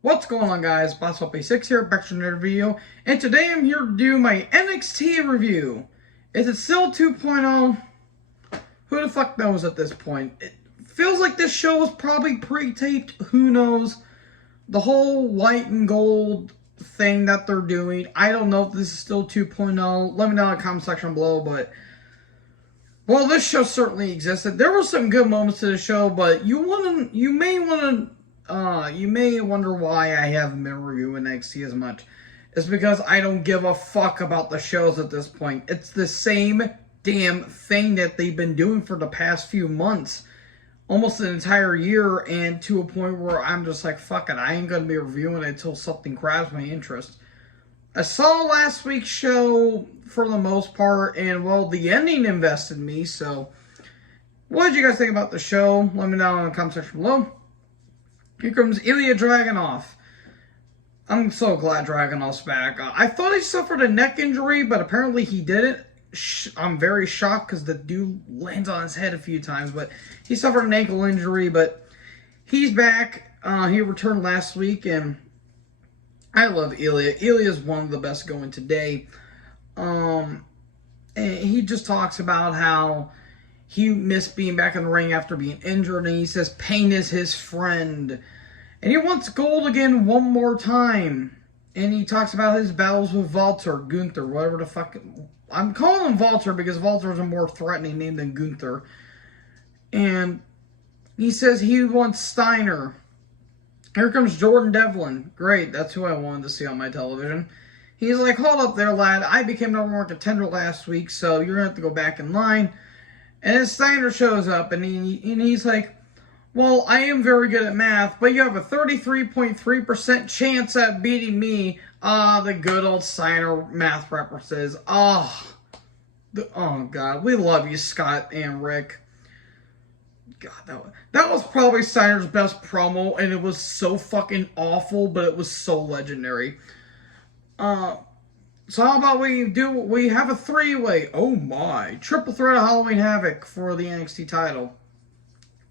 What's going on, guys? BossUp86 here, back to another video, and today I'm here to do my NXT review. Is it still 2.0? Who the fuck knows at this point? It feels like this show was probably pre-taped. Who knows? The whole white and gold thing that they're doing, I don't know if this is still 2.0. Let me know in the comment section below, but well, this show certainly existed. There were some good moments to the show, but you may wonder why I haven't been reviewing NXT as much. It's because I don't give a fuck about the shows at this point. It's the same damn thing that they've been doing for the past few months. Almost an entire year, and to a point where I'm just like, fuck it, I ain't gonna be reviewing it until something grabs my interest. I saw last week's show for the most part, and well, the ending invested me, so what did you guys think about the show? Let me know in the comment section below. Here comes Ilya Dragunov. I'm so glad Dragunov's back. I thought he suffered a neck injury, but apparently he didn't. I'm very shocked because the dude lands on his head a few times, but he suffered an ankle injury, but he's back. He returned last week, and I love Ilya. Ilya is one of the best going today. And he just talks about how he missed being back in the ring after being injured, and he says pain is his friend. And he wants gold again one more time. And he talks about his battles with Walter, Gunther, whatever the fuck. I'm calling him Walter because Walter is a more threatening name than Gunther. And he says he wants Steiner. Here comes Jordan Devlin. Great, that's who I wanted to see on my television. He's like, hold up there, lad. I became #1 contender last week, so you're going to have to go back in line. And then Steiner shows up, and he's like, well, I am very good at math, but you have a 33.3% chance at beating me. The good old Steiner math references. Oh, God. We love you, Scott and Rick. God, that was probably Steiner's best promo, and it was so fucking awful, but it was so legendary. So how about we have a three-way, oh my, triple threat of Halloween Havoc for the NXT title.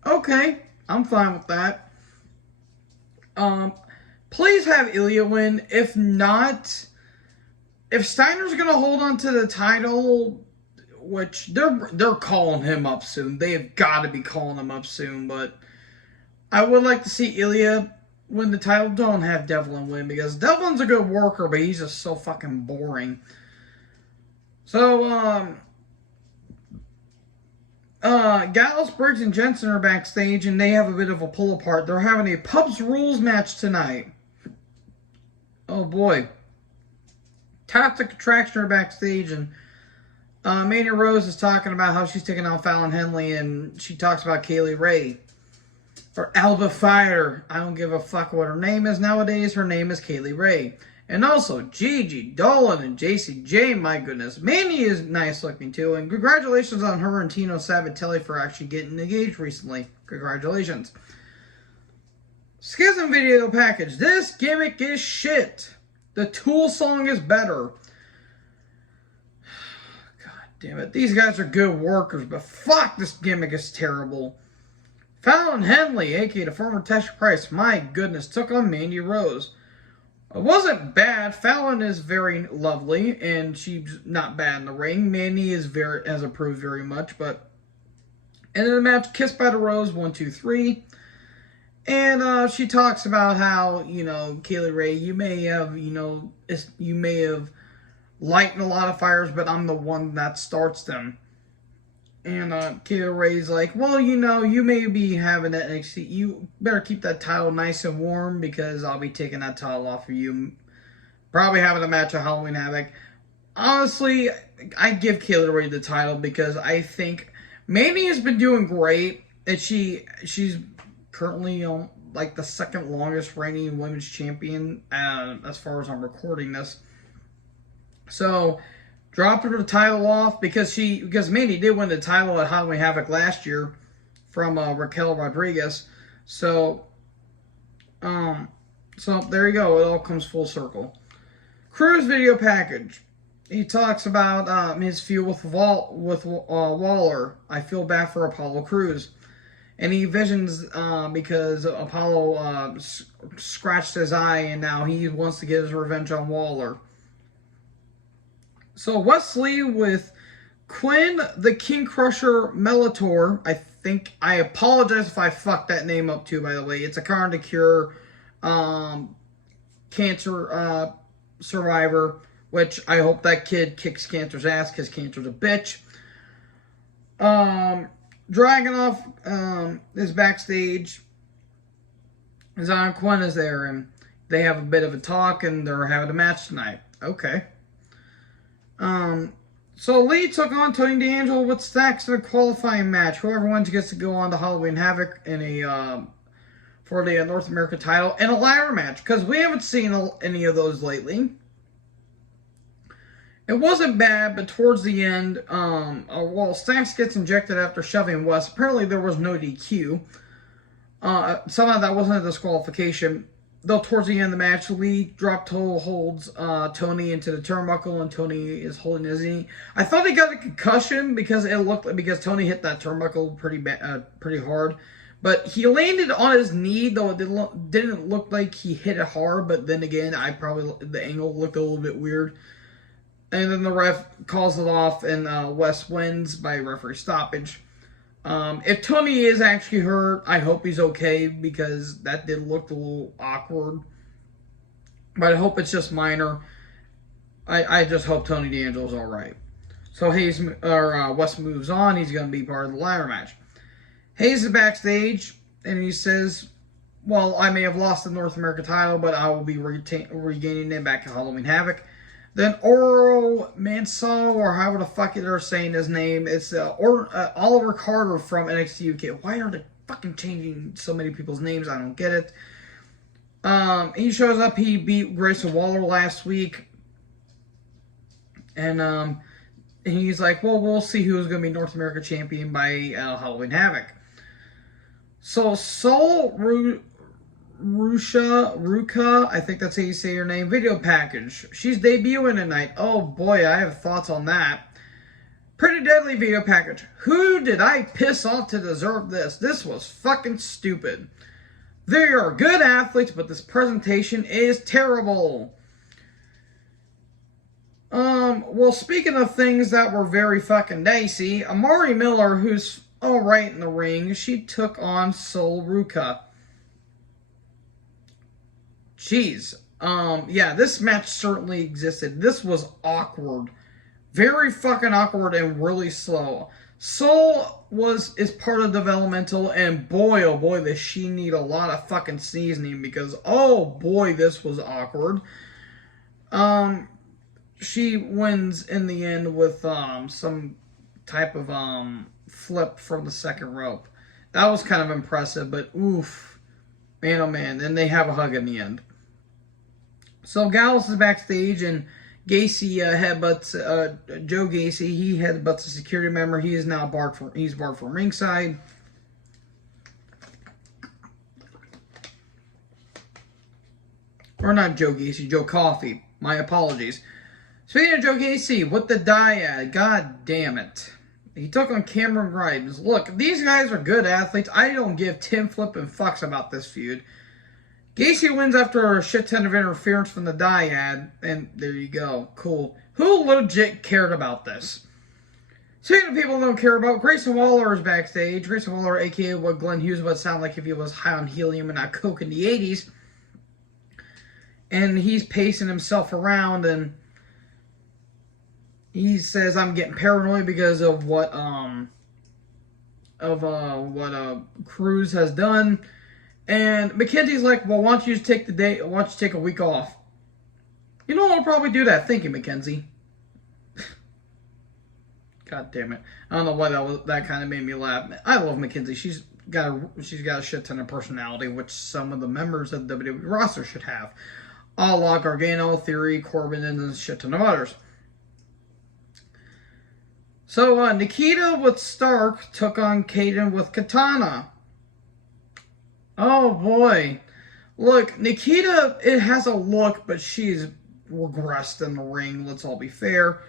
Okay, I'm fine with that. Please have Ilya win. If not, if Steiner's gonna hold on to the title, which they're calling him up soon. They have got to be calling him up soon, but I would like to see Ilya win the title. Don't have Devlin win, because Devlin's a good worker, but he's just so fucking boring. So, Gallows, Briggs, and Jensen are backstage, and they have a bit of a pull apart. They're having a Pubs Rules match tonight. Oh boy. Toxic Attraction are backstage, and Mandy Rose is talking about how she's taking on Fallon Henley, and she talks about Kaylee Ray. Or Alba Fire. I don't give a fuck what her name is nowadays. Her name is Kaylee Ray. And also, Gigi, Dolan, and JCJ, my goodness. Mandy is nice looking too. And congratulations on her and Tino Sabatelli for actually getting engaged recently. Congratulations. Schism video package. This gimmick is shit. The Tool song is better. God damn it. These guys are good workers, but fuck, this gimmick is terrible. Fallon Henley, a.k.a. the former Tasha Price, my goodness, took on Mandy Rose. It wasn't bad. Fallon is very lovely, and she's not bad in the ring. Mandy has improved very much, but end of the match, kissed by the Rose, 1, 2, 3. And she talks about how, Kaylee Ray, you may have lightened a lot of fires, but I'm the one that starts them. And Kaylee Ray's like, well, you may be having that NXT. You better keep that title nice and warm, because I'll be taking that title off of you. Probably having a match at Halloween Havoc. Honestly, I give Kaylee Ray the title because I think Mandy has been doing great. And she's currently like the second longest reigning women's champion as far as I'm recording this. So dropped her the title off because Mandy did win the title at Halloween Havoc last year from Raquel Rodriguez. So there you go. It all comes full circle. Cruz video package. He talks about his feud with Waller. I feel bad for Apollo Crews. And he visions because Apollo scratched his eye, and now he wants to get his revenge on Waller. So Wesley with Quinn, the King Crusher Melitor. I apologize if I fucked that name up too, by the way. It's a kind to cure cancer survivor, which I hope that kid kicks cancer's ass because cancer's a bitch. Dragunov is backstage. Zion Quinn is there, and they have a bit of a talk, and they're having a match tonight. Okay. So Lee took on Tony DAngelo with Stacks in a qualifying match. Whoever wins gets to go on to Halloween Havoc in for the North American title in a ladder match, because we haven't seen any of those lately. It wasn't bad, but towards the end, Stacks gets injected after shoving West. Apparently there was no DQ. Somehow that wasn't a disqualification. Though towards the end of the match, Lee drop toe holds Tony into the turnbuckle, and Tony is holding his knee. I thought he got a concussion because Tony hit that turnbuckle pretty hard. But he landed on his knee, though it didn't look like he hit it hard. But then again, the angle looked a little bit weird. And then the ref calls it off, and West wins by referee stoppage. If Tony is actually hurt, I hope he's okay, because that did look a little awkward. But I hope it's just minor. I just hope Tony DAngelo's alright. So West moves on. He's going to be part of the ladder match. Hayes is backstage, and he says, well, I may have lost the North American title, but I will be regaining it back at Halloween Havoc. Then Oro Manso, or however the fuck they're saying his name, it's Oliver Carter from NXT UK. Why are they fucking changing so many people's names? I don't get it. He shows up. He beat Grayson Waller last week. And he's like, well, we'll see who's going to be North America champion by Halloween Havoc. So Sol Ruka, I think that's how you say your name, video package. She's debuting tonight. Oh boy, I have thoughts on that. Pretty deadly video package. Who did I piss off to deserve this? This was fucking stupid. They are good athletes, but this presentation is terrible. Well, speaking of things that were very fucking dicey, Amari Miller, who's alright in the ring, she took on Sol Ruka. Jeez. Yeah, this match certainly existed. This was awkward. Very fucking awkward and really slow. Sol is part of developmental, and boy, oh boy, does she need a lot of fucking seasoning, because, oh boy, this was awkward. She wins in the end with some type of flip from the second rope. That was kind of impressive, but oof. Man, oh man. Then they have a hug in the end. So Gallows is backstage, and Gacy headbutts Joe Gacy. He headbutts a security member. He is now barred from ringside. Or not Joe Gacy, Joe Coffey. My apologies. Speaking of Joe Gacy, with the dyad, god damn it. He took on Cameron Grimes. Look, these guys are good athletes. I don't give 10 flipping fucks about this feud. Gacy wins after a shit ton of interference from the dyad, and there you go. Cool. Who legit cared about this? Speaking of people who don't care about, Grayson Waller is backstage. Grayson Waller, a.k.a. what Glenn Hughes would sound like if he was high on helium and not coke in the 80s. And he's pacing himself around, and he says, I'm getting paranoid because of what Cruz has done. And Mackenzie's like, well, why don't you just take a week off? You know, I'll probably do that. Thank you, Mackenzie. God damn it. I don't know why that kind of made me laugh. I love Mackenzie. She's got a shit ton of personality, which some of the members of the WWE roster should have. A la Gargano, Theory, Corbin, and a shit ton of others. So, Nikita with Stark took on Cadence with Katana. Oh, boy. Look, Nikita, it has a look, but she's regressed in the ring, let's all be fair.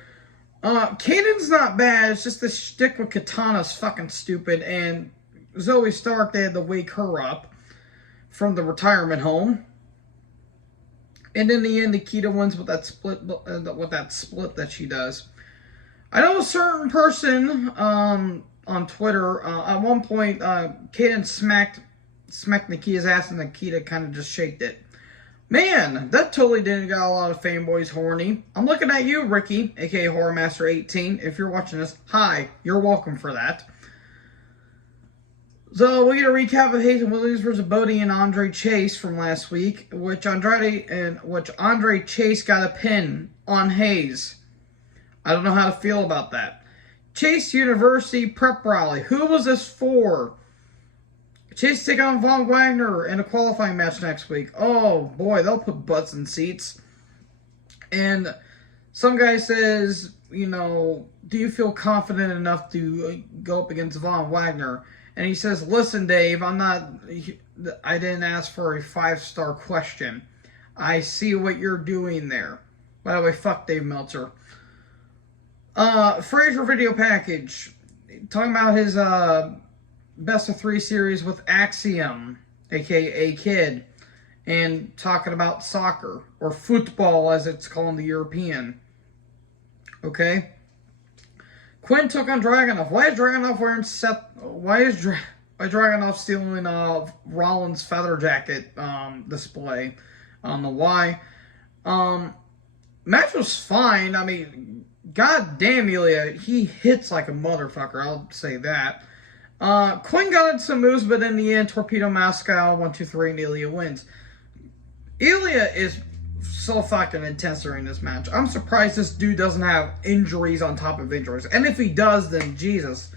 Cadence not bad, it's just the shtick with Katana's fucking stupid, and Zoe Stark, they had to wake her up from the retirement home. And in the end, Nikita wins with that split that she does. I know a certain person on Twitter, at one point, Cadence smacked Nikita's ass, and Nikita kind of just shaked it. Man, that totally didn't got a lot of fanboys horny. I'm looking at you, Ricky, aka Horrormaster18. If you're watching this, hi, you're welcome for that. So we get a recap of Hayes and Williams versus Bodie and Andre Chase from last week, which Andre Chase got a pin on Hayes. I don't know how to feel about that. Chase University Prep Rally. Who was this for? Chase take on Von Wagner in a qualifying match next week. Oh boy, they'll put butts in seats. And some guy says, you know, do you feel confident enough to go up against Von Wagner? And he says, listen, Dave, I didn't ask for a 5-star question. I see what you're doing there. By the way, fuck Dave Meltzer. Fraser video package. Talking about his best of 3 series with Axiom, aka Kid. And talking about soccer. Or football, as it's called in the European. Okay? Quinn took on Dragunov. Why is Dragunov wearing Why is Dragunov stealing Rollins' feather jacket display? I don't know why. Match was fine. I mean, god damn, Ilya, he hits like a motherfucker. I'll say that. Quinn got in some moves, but in the end, Torpedo Moscow 1, 2, 3, and Ilya wins. Ilya is so fucking intense during this match. I'm surprised this dude doesn't have injuries on top of injuries. And if he does, then Jesus.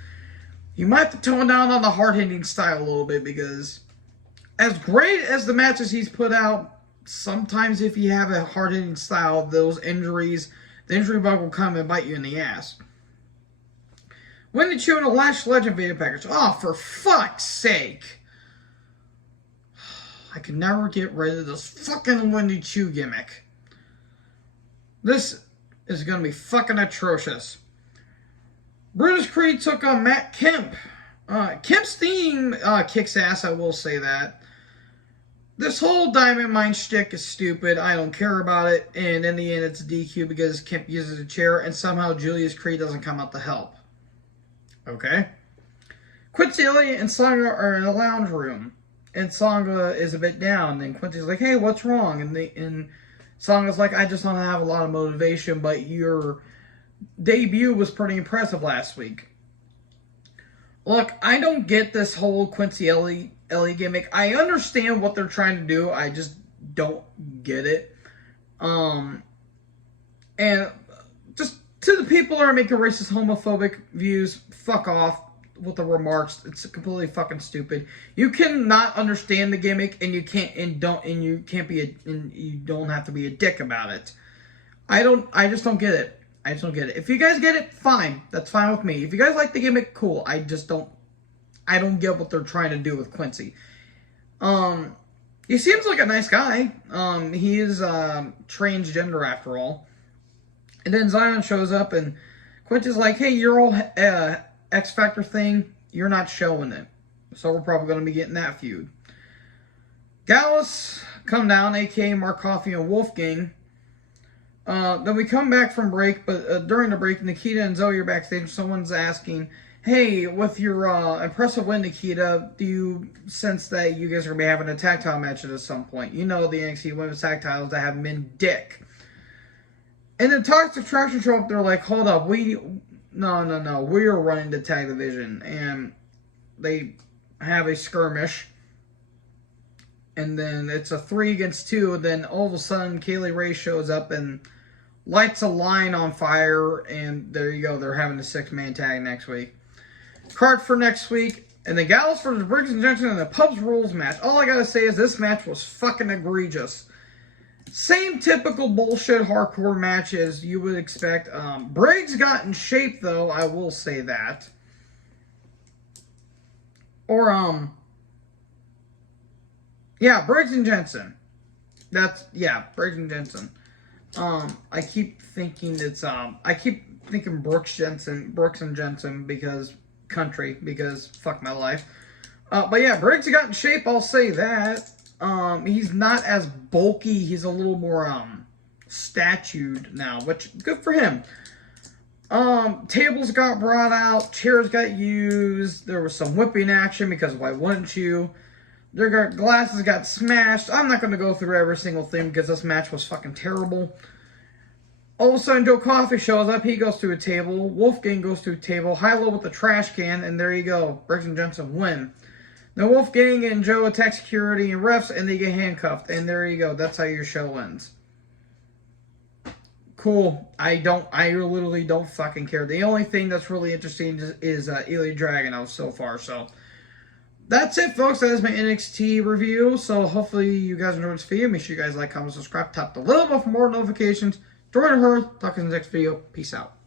You might have to tone down on the hard-hitting style a little bit, because as great as the matches he's put out, sometimes if you have a hard-hitting style, those injuries, the injury bug will come and bite you in the ass. Wendy Chu in a Lash Legend video package. Oh, for fuck's sake. I can never get rid of this fucking Wendy Chu gimmick. This is going to be fucking atrocious. Brutus Creed took on Matt Kemp. Kemp's theme kicks ass, I will say that. This whole Diamond Mine shtick is stupid. I don't care about it. And in the end, it's a DQ because Kemp uses a chair and somehow Julius Creed doesn't come out to help. Okay? Quincy Elliott and Sangha are in a lounge room. And Sangha is a bit down. And Quincy's like, hey, what's wrong? And Sanga's like, I just don't have a lot of motivation, but your debut was pretty impressive last week. Look, I don't get this whole Quincy Elliott gimmick. I understand what they're trying to do. I just don't get it. And just to the people that are making racist, homophobic views, fuck off with the remarks. It's completely fucking stupid. You cannot understand the gimmick, and you don't have to be a dick about it. I just don't get it. If you guys get it, fine. That's fine with me. If you guys like the gimmick, cool. I don't get what they're trying to do with Quincy. He seems like a nice guy. He is transgender after all. And then Zion shows up, and Quincy's like, hey, your whole X Factor thing, you're not showing it. So we're probably going to be getting that feud. Gallus come down, a.k.a. Mark Coffey and Wolfgang. Then we come back from break, but during the break, Nikita and Zoe are backstage. Someone's asking, hey, with your impressive win, Nikita, do you sense that you guys are going to be having a tag title match at some point? You know the NXT Women's Tag Titles that have been dick. And then Toxic Attraction show up, they're like, hold up, no, we are running the tag division. And they have a skirmish. And then it's a 3 against 2. And then all of a sudden, Kaylee Ray shows up and lights a line on fire. And there you go. They're having a 6-man tag next week. Card for next week. And the Gallus versus Briggs and Jensen in the Pubs Rules match. All I gotta say is this match was fucking egregious. Same typical bullshit hardcore match as you would expect. Briggs got in shape, though. I will say that. Or, yeah, Briggs and Jensen. Briggs and Jensen. I keep thinking it's, I keep thinking Brooks and Jensen because fuck my life. But yeah, Briggs got in shape, I'll say that. He's not as bulky. He's a little more statued now, which good for him. Tables got brought out, chairs got used, there was some whipping action because why wouldn't you? Glasses got smashed. I'm not going to go through every single thing because this match was fucking terrible. All of a sudden, Joe Coffey shows up. He goes to a table. Wolfgang goes to a table. High-low with the trash can, and there you go. Briggs and Jensen win. Now, Wolfgang and Joe attack security and refs, and they get handcuffed. And there you go. That's how your show ends. Cool. I literally don't fucking care. The only thing that's really interesting is Ilya Dragunov so far. So, that's it, folks. That is my NXT review. So, hopefully, you guys enjoyed this video. Make sure you guys like, comment, subscribe, tap the little bell for more notifications. Join her. Talk in the next video. Peace out.